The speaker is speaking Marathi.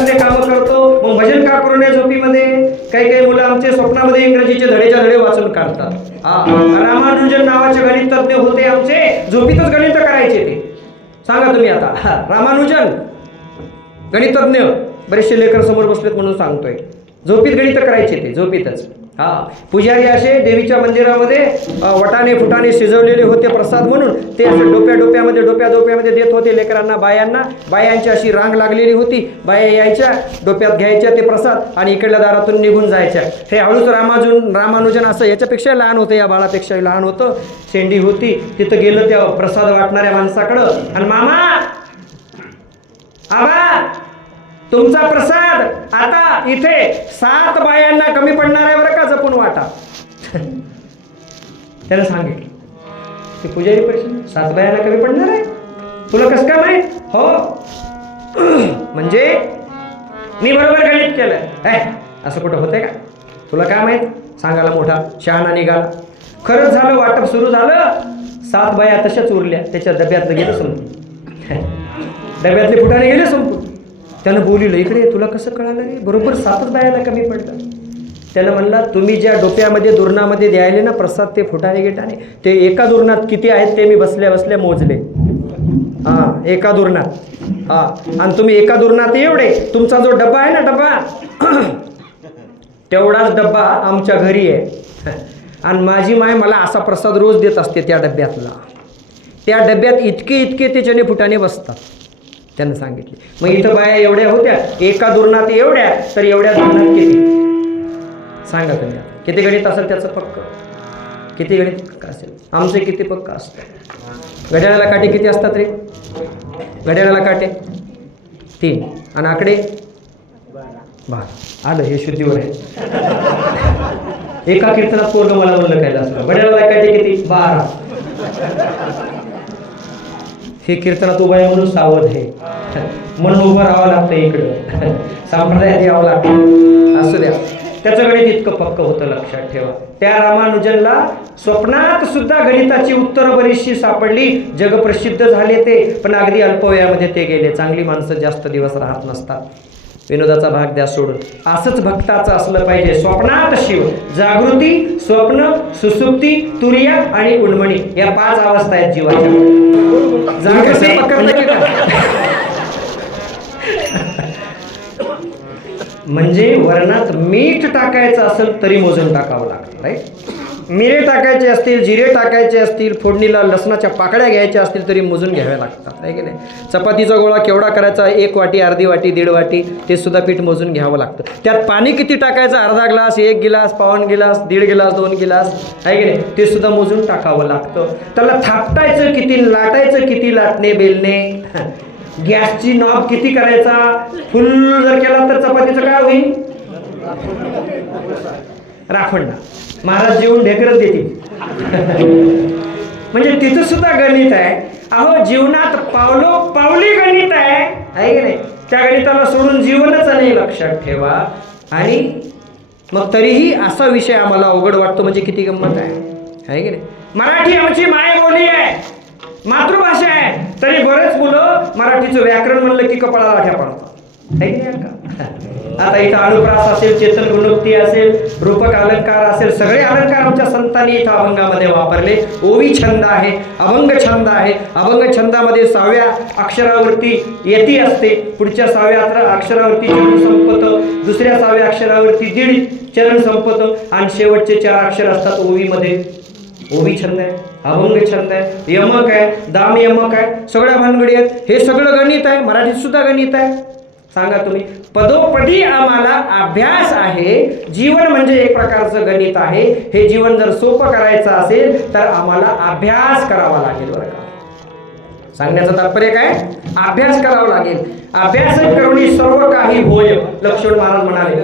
घरातले कामं करतो, मग भजन का करू नये झोपीमध्ये? काही काही मुलं आमचे स्वप्नामध्ये इंग्रजीचे धडेच्या धडे वाचून काढतात. रामानुजन नावाचे गणित तज्ञ होते आमचे, झोपीतच गणित करायचे ते. सांगा तुम्ही आता, रामानुजन गणितज्ञ, बरेचसे लेकर समोर बसलेत म्हणून सांगतोय, झोपीत गणित करायचे ते, झोपीतच. पुजारी असे देवीच्या मंदिरामध्ये वटाणे फुटाणे शिजवलेले होते प्रसाद म्हणून, ते असे डोप्यामध्ये देत होते लेकरांना, बायांना. बायांची अशी रांग लागलेली होती, बाया यायच्या, डोप्यात घ्यायच्या ते प्रसाद आणि इकडल्या दारातून निघून जायच्या. हे हळूच रामानुजन असं याच्यापेक्षा लहान होतं, या बाळापेक्षाही लहान होतं, शेंडी होती. तिथं गेलं त्या प्रसाद वाटणाऱ्या माणसाकडं, आणि मामा, आबा, तुमचा प्रसाद आता इथे 7 बायांना कमी पडणार आहे बरं का, जपून वाटा. त्याला सांगितलं ते पुजारी पैसे 7 बायांना कमी पडणार आहे, तुला कसं काय माहित? हो, म्हणजे मी बरोबर गणित केलं. असं कुठं होतंय का? तुला काय माहित? सांगायला मोठा शहाणा निघाला. खरंच झालं, वाटप सुरू झालं. 7 बाया तशाच उरल्या, त्याच्या डब्यातलं गेलं संपून, डब्यातले फुटाणे गेले संपून. त्यानं बोलिलं, इकडे तुला कसं कळालं रे? बरोबर 7च बायाला कमी पडलं. त्यानं म्हणला, तुम्ही ज्या डोप्यामध्ये दुर्णामध्ये द्यायले ना प्रसाद, ते फुटाणे गिटाणे, ते एका दुर्णात किती आहेत ते मी बसल्या बसल्या मोजले. एका दुर्णात. आणि तुम्ही एका दुर्णात एवढे, तुमचा जो डब्बा आहे ना, डब्बा तेवढाच डब्बा आमच्या घरी आहे. आणि माझी माय मला असा प्रसाद रोज देत असते त्या डब्यातला. त्या डब्यात इतके ते चणे फुटाणे बसतात. त्यानं सांगितले. मग इथं बाया एवढ्या होत्या, एका दुर्णात एवढ्या, तर एवढ्या दुर्णात किती? सांगा तुम्ही, किती गणित असेल त्याचं पक्क? किती गणित पक्क असेल? आमचे किती पक्क असतं? घड्याळाला काटे किती असतात रे? घड्याळाला काटे 3 आणि आकडे 12. आलं, हे शुद्धीवर आहे. एका कीर्तनात पोरगं मला म्हणलं काय असलं, घड्याळाला काटे किती? 12. हे कीर्तनात उभा आहे म्हणून सावध आहे, म्हणून उभं राहावं लागतं, इकडं संप्रदायात यावं लागतं. असू द्या, त्याचं गणित इतकं पक्क होतं, लक्षात ठेवा. त्या रामानुजनला स्वप्नात सुद्धा गणिताची उत्तरं बरीचशी सापडली, जगप्रसिद्ध झाले ते. पण अगदी अल्पवयामध्ये ते गेले. चांगली माणसं जास्त दिवस राहत नसतात. विनोदाचा भाग द्या सोडून. असंच भक्ताचं असलं पाहिजे. स्वप्नात शिव, जागृती, स्वप्न, सुसुप्ती, तुरिया आणि उन्मणी, या 5 अवस्था आहेत जीवाच्या. जागृती म्हणजे वर्णात मीठ टाकायचं असेल तरी मोजून टाकावं लागतं, राईट? मिरे टाकायचे असतील, जिरे टाकायचे असतील, फोडणीला लसणाच्या पाकळ्या घ्यायच्या असतील तरी मोजून घ्याव्या लागतात, आहे की नाही? चपातीचा गोळा केवढा करायचा? 1 वाटी, अर्धी वाटी, 1.5 वाटी, ते सुद्धा पीठ मोजून घ्यावं लागतं. त्यात पाणी किती टाकायचं? अर्धा ग्लास, 1 गिलास, पाऊण गिलास, 1.5 गिलास, 2 गिलास, आहे की नाही? ते सुद्धा मोजून टाकावं लागतं. त्याला थापटायचं किती, लाटायचं किती, लाटणे बेलणे, गॅसची नॉब किती करायचा? फुल जर केला तर चपातीचं काय होईल? राखंडा. महाराज जेवून ढेकरच देतील. म्हणजे तिथं सुद्धा गणित आहे. अहो, जीवनात पावली गणित आहे की नाही? त्या गणिताला सोडून जीवनच नाही, लक्षात ठेवा. आणि मग तरीही असा विषय आम्हाला अवघड वाटतो, म्हणजे किती गंमत आहे की नाही? मराठी आमची मायबोली आहे, मातृभाषा आहे, तरी बरेच मुलं मराठीचं व्याकरण म्हणलं की कपाळाला आठ्या पडतात, आहे की नाही? आता इथं अनुप्रास असेल, चेतन गुणोक्ती असेल, रूपक अलंकार असेल, सगळे अलंकार आमच्या संतांनी इथं अभंगामध्ये वापरले. ओवी छंद आहे, अभंग छंद आहे. अभंग छंदामध्ये 6व्या अक्षरावरती यती असते, पुढच्या 6व्या अक्षरावरती चरण संपतं, दुसऱ्या 6व्या अक्षरावरती दीड चरण संपतं, आणि शेवटचे 4 अक्षर असतात ओवीमध्ये. ओवी छंद आहे, अभंग छंद आहे, यमक आहे, दाम यमक आहे, सगळ्या भानगडी आहेत. हे सगळं गणित आहे, मराठीत सुद्धा गणित आहे. सांगा तुम्ही, पदोपदी आम्हाला अभ्यास आहे. जीवन म्हणजे एक प्रकारचं गणित आहे. हे जीवन जर सोपं करायचं असेल तर आम्हाला अभ्यास करावा लागेल, बरं का? सांगण्याचं तात्पर्य काय? अभ्यास करावा लागेल. अभ्यास करून सर्व काही होय, लक्ष्मण महाराज म्हणाले.